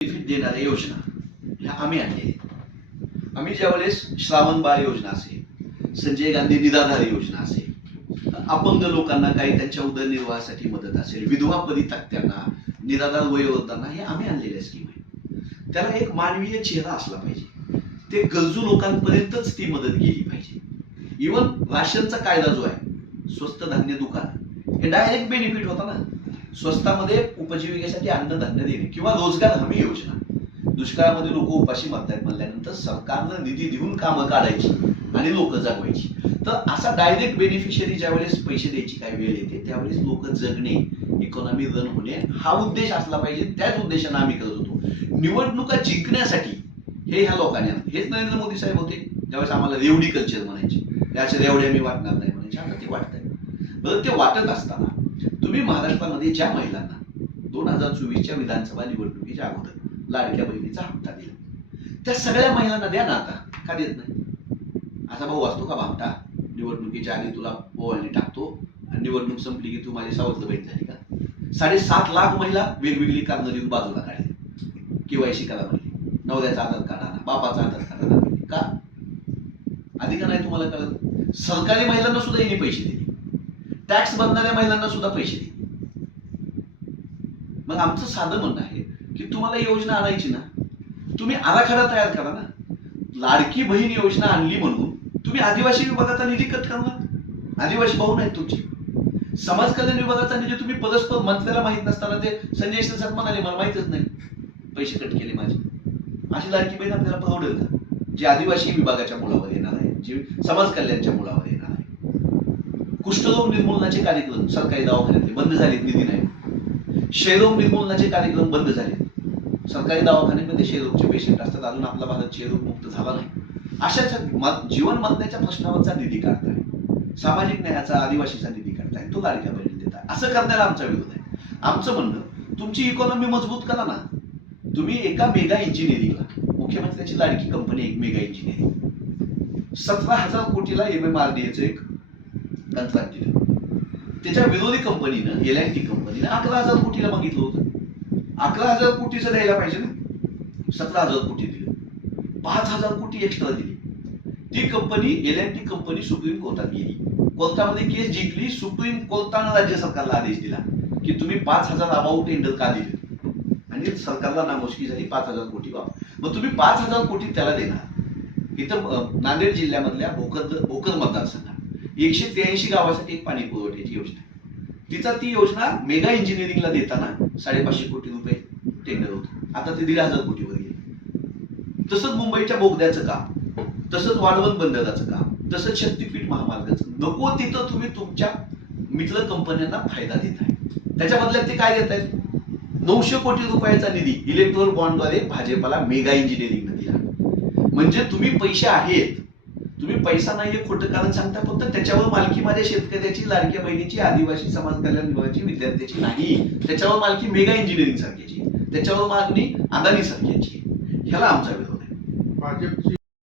Benefit देणाऱ्या योजना ह्या आम्ही आणले. आम्ही ज्यावेळेस श्रावण बाळ योजना असेल, संजय गांधी निराधार योजना असेल, अपंग लोकांना काही त्यांच्या उदरनिर्वाहासाठी मदत असेल, विधवा परित्यक्त्यांना, निराधार वयोवृद्धांना, हे आम्ही आणलेल्या स्कीम आहे. त्याला एक मानवीय चेहरा असला पाहिजे, ते गरजू लोकांपर्यंतच ती मदत गेली पाहिजे. इव्हन राशनचा कायदा जो आहे, स्वस्त धान्य दुकान, हे डायरेक्ट बेनिफिट होता ना. स्वस्तामध्ये उपजीविकेसाठी अन्नधान्य देणे किंवा रोजगार हमी योजना. दुष्काळामध्ये लोक उपाशी मरतायत म्हणल्यानंतर सरकारनं निधी देऊन कामं काढायची आणि लोक जगवायची. तर असा डायरेक्ट बेनिफिशियरी ज्यावेळेस पैसे द्यायची काय वेळ येते, त्यावेळेस लोक जगणे, इकॉनॉमी रन होणे हा उद्देश असला पाहिजे. त्याच उद्देशाने आम्ही करत होतो. निवडणुका जिंकण्यासाठी हे ह्या लोकांनी, हेच नरेंद्र मोदी साहेब होते ज्यावेळेस आम्हाला रेवडी कल्चर म्हणायचे, त्याच्या रेवड्या मी वाटणार नाही म्हणायचे. आता ते वाटतंय. बरं, ते वाटत असताना तुम्ही महाराष्ट्रामध्ये ज्या महिलांना 2024च्या विधानसभा निवडणुकीच्या अगोदर लाडक्या बहिणीचा हप्ता दिला, त्या सगळ्या महिलांना द्या ना. आता का देत नाही? असा भाऊ असतो का भामटा, निवडणुकीच्या आधी तुला पोवाळणी टाकतो आणि निवडणूक संपली की तू माझी सावत्र बहीण झाली का? 7.5 लाख महिला वेगवेगळी कारणं देऊन बाजूला काढली. केवायसी करा म्हणली, नवऱ्याचा आधार कार्ड आणा, बापाचा आधार कार्ड आणा. का अधिकार नाही तुम्हाला कळत? सरकारी महिलांना सुद्धा यांनी पैसे दिले, टॅक्स भरणाऱ्या महिलांना सुद्धा पैसे दिले. मग आमचं साधं म्हणणं आहे की तुम्हाला योजना आणायची ना, तुम्ही आराखडा तयार करा ना. लाडकी बहीण योजना आणली म्हणून तुम्ही आदिवासी विभागाचा निधी कट करणार? आदिवासी भाऊ नाहीत तुमची. समाज कल्याण विभागाचा निधी तुम्ही परस्पर मंत्र्याला माहित नसताना ते संजय शिरसाट म्हणाले मला माहितच नाही, पैसे कट केले माझे. अशी लाडकी बहीण आपल्याला परवडेल का? जे आदिवासी विभागाच्या मुलावर येणार आहे, जे समाज कल्याणच्या मुलावर येणार आहे. कुष्ठरोग निर्मूलनाचे कार्यक्रम सरकारी दवाखान्यातले बंद झालेत, निधी नाही. क्षयरोग निर्मूलनाचे कार्यक्रम बंद झाले. सरकारी दवाखान्यामध्ये क्षयरोगचे पेशंट असतात, अजून आपला भारत क्षयरोग मुक्त झाला नाही. अशाच्या जीवन मरण्याच्या प्रश्नावरचा निधी काढताय, सामाजिक न्यायाचा, आदिवासीचा निधी काढताय, तो लाडक्या बहिणी देताय. असं करण्याला आमचा विरोध आहे. आमचं म्हणणं, तुमची इकॉनॉमी मजबूत करा ना. तुम्ही एका मेगा इंजिनिअरिंगला, मुख्यमंत्र्यांची लाडकी कंपनी एक मेगा इंजिनिअरिंग, 17,000 कोटीला MMRDAचं एक कंत्राट दिलं. त्याच्या विरोधी कंपनीनं, LNT कंपनीनं 11,000 कोटीला मागितलं होतं. 11,000 कोटीचं द्यायला पाहिजे ना. 17,000 कोटी दिले, 5,000 कोटी एक्स्ट्रा दिली. ती कंपनी, LNT कंपनी सुप्रीम कोर्टात गेली, कोर्टामध्ये केस जिंकली. सुप्रीम कोर्टानं राज्य सरकारला आदेश दिला की तुम्ही 5,000 अबाऊ टेंडर का दिले, आणि सरकारला नामोशकी झाली. 5,000 कोटी वापर. मग तुम्ही 5,000 कोटी त्याला देणार. इथं नांदेड जिल्ह्यामधल्या भोकर मतदारसंघात 183 गावासाठी एक पाणी पुरवठ्याची योजना, तिचा ती योजना मेगा इंजिनिअरिंगला देताना 550 कोटी रुपये टेंडर होतं. आता ते 1,500 कोटीवर गेले. तसंच मुंबईच्या बोगद्याचं काम, तसंच वाढवण बंदराचं काम, तसंच शक्तीपीठ महामार्गाचं, नको तिथं तुम्ही तुमच्या मित्र कंपन्यांना फायदा देत आहे. त्याच्या बदल्यात ते काय देत आहेत? 900 कोटी रुपयाचा निधी इलेक्ट्रोल बॉन्डद्वारे भाजपला मेगा इंजिनिअरिंगने दिला. म्हणजे तुम्ही पैसे आहेत, तुम्ही पैसा नाहीये खोटं कारण सांगता, फक्त त्याच्यावर मालकी माझ्या शेतकऱ्याची, लाडक्या बहिणीची, आदिवासी समाज कल्याण विभागाची, विद्यार्थ्याची नाही. त्याच्यावर मालकी मेगा इंजिनिअरिंग सारख्याची, त्याच्यावर मागणी अदानी सारख्याची. ह्याला आमचा विरोध आहे.